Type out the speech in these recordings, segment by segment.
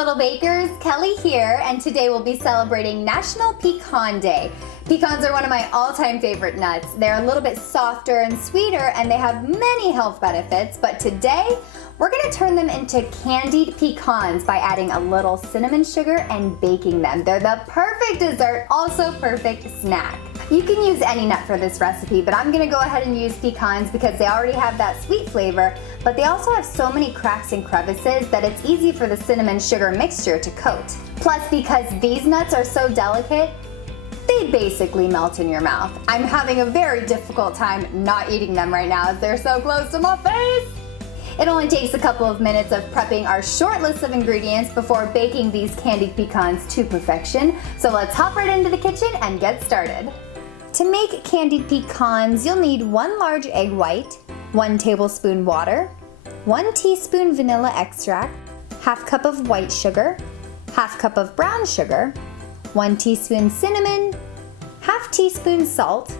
little bakers, Kelly here, and today we'll be celebrating National Pecan Day. Pecans are one of my all-time favorite nuts. They're a little bit softer and sweeter, and they have many health benefits, but today we're gonna turn them into candied pecans by adding a little cinnamon sugar and baking them. They're the perfect dessert, also perfect snack. You can use any nut for this recipe, but I'm gonna go ahead and use pecans because they already have that sweet flavor, but they also have so many cracks and crevices that it's easy for the cinnamon sugar mixture to coat. Plus, because these nuts are so delicate, they basically melt in your mouth. I'm having a very difficult time not eating them right now as they're so close to my face. It only takes a couple of minutes of prepping our short list of ingredients before baking these candied pecans to perfection. So let's hop right into the kitchen and get started. To make candied pecans, you'll need 1 large egg white, 1 tablespoon water, 1 teaspoon vanilla extract, ½ cup of white sugar, ½ cup of brown sugar, 1 teaspoon cinnamon, ½ teaspoon salt,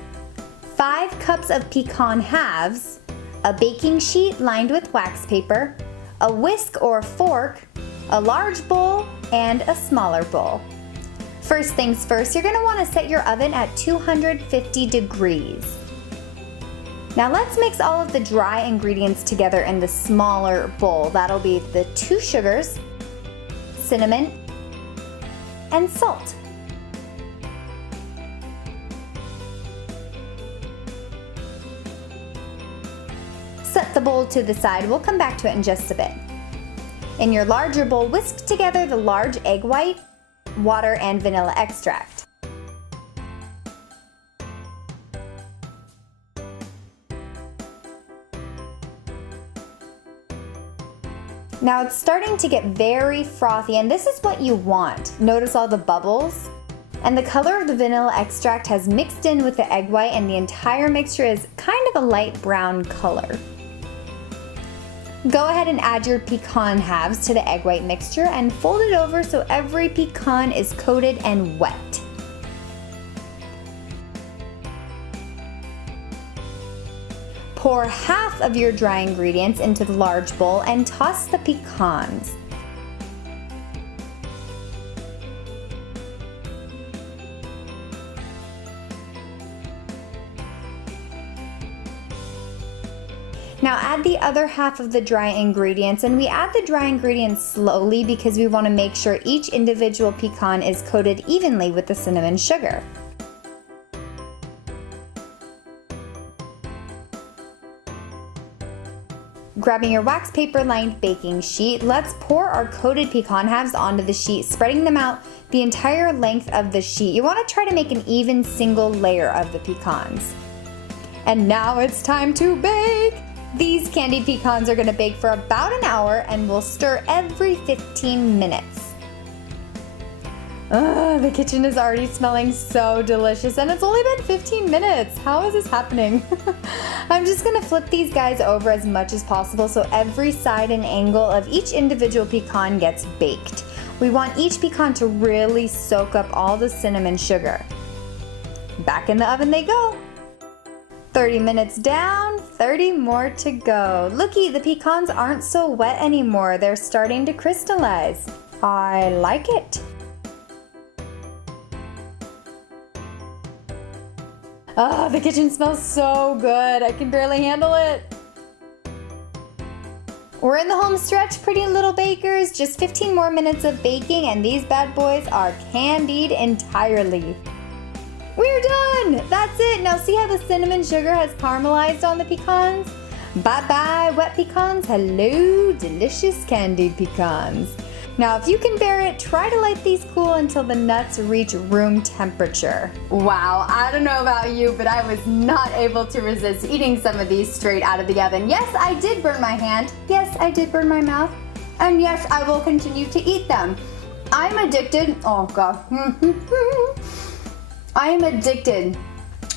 5 cups of pecan halves, a baking sheet lined with wax paper, a whisk or fork, a large bowl, and a smaller bowl. First things first, you're gonna wanna set your oven at 250 degrees. Now let's mix all of the dry ingredients together in the smaller bowl. That'll be the 2 sugars, cinnamon, and salt. Set the bowl to the side. We'll come back to it in just a bit. In your larger bowl, whisk together the large egg white, water, and vanilla extract. Now it's starting to get very frothy, and this is what you want. Notice all the bubbles? And the color of the vanilla extract has mixed in with the egg white, and the entire mixture is kind of a light brown color. Go ahead and add your pecan halves to the egg white mixture and fold it over so every pecan is coated and wet. Pour half of your dry ingredients into the large bowl and toss the pecans. Now add the other half of the dry ingredients, and we add the dry ingredients slowly because we want to make sure each individual pecan is coated evenly with the cinnamon sugar. Grabbing your wax paper lined baking sheet, let's pour our coated pecan halves onto the sheet, spreading them out the entire length of the sheet. You want to try to make an even single layer of the pecans. And now it's time to bake! These candied pecans are going to bake for about an hour, and we'll stir every 15 minutes. The kitchen is already smelling so delicious, and it's only been 15 minutes. How is this happening? I'm just going to flip these guys over as much as possible so every side and angle of each individual pecan gets baked. We want each pecan to really soak up all the cinnamon sugar. Back in the oven they go. 30 minutes down, 30 more to go. Looky, the pecans aren't so wet anymore. They're starting to crystallize. I like it. The kitchen smells so good. I can barely handle it. We're in the home stretch, pretty little bakers. Just 15 more minutes of baking, and these bad boys are candied entirely. We're done! That's it! Now see how the cinnamon sugar has caramelized on the pecans? Bye-bye, wet pecans. Hello, delicious candied pecans. Now, if you can bear it, try to let these cool until the nuts reach room temperature. Wow, I don't know about you, but I was not able to resist eating some of these straight out of the oven. Yes, I did burn my hand. Yes, I did burn my mouth. And yes, I will continue to eat them. I'm addicted. Oh, God. I am addicted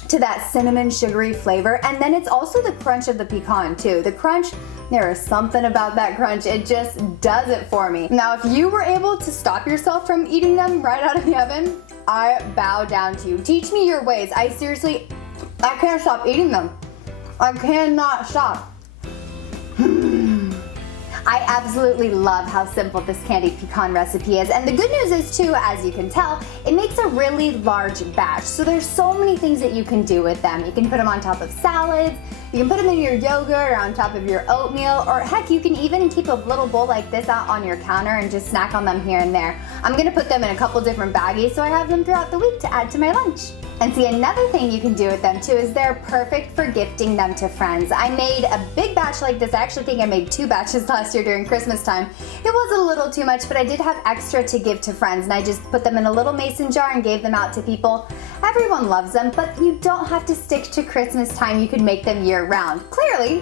to that cinnamon sugary flavor, and then it's also the crunch of the pecan too. The crunch, there is something about that crunch, it just does it for me. Now if you were able to stop yourself from eating them right out of the oven, I bow down to you. Teach me your ways. I can't stop eating them. I cannot stop. I absolutely love how simple this candied pecan recipe is, and the good news is too, as you can tell, it makes a really large batch. So there's so many things that you can do with them. You can put them on top of salads, you can put them in your yogurt or on top of your oatmeal, or heck, you can even keep a little bowl like this out on your counter and just snack on them here and there. I'm gonna put them in a couple different baggies so I have them throughout the week to add to my lunch. And see, another thing you can do with them too is they're perfect for gifting them to friends. I made a big batch like this. I actually think I made 2 batches last year during Christmas time. It was a little too much, but I did have extra to give to friends, and I just put them in a little mason jar and gave them out to people. Everyone loves them, but you don't have to stick to Christmas time. You can make them year-round, clearly.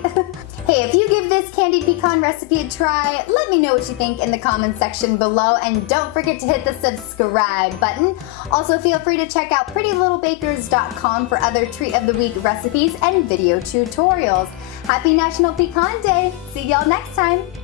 Hey, if you give this candied pecan recipe a try, let me know what you think in the comments section below, and don't forget to hit the subscribe button. Also, feel free to check out prettylittlebakers.com for other treat of the week recipes and video tutorials. Happy National Pecan Day! See y'all next time!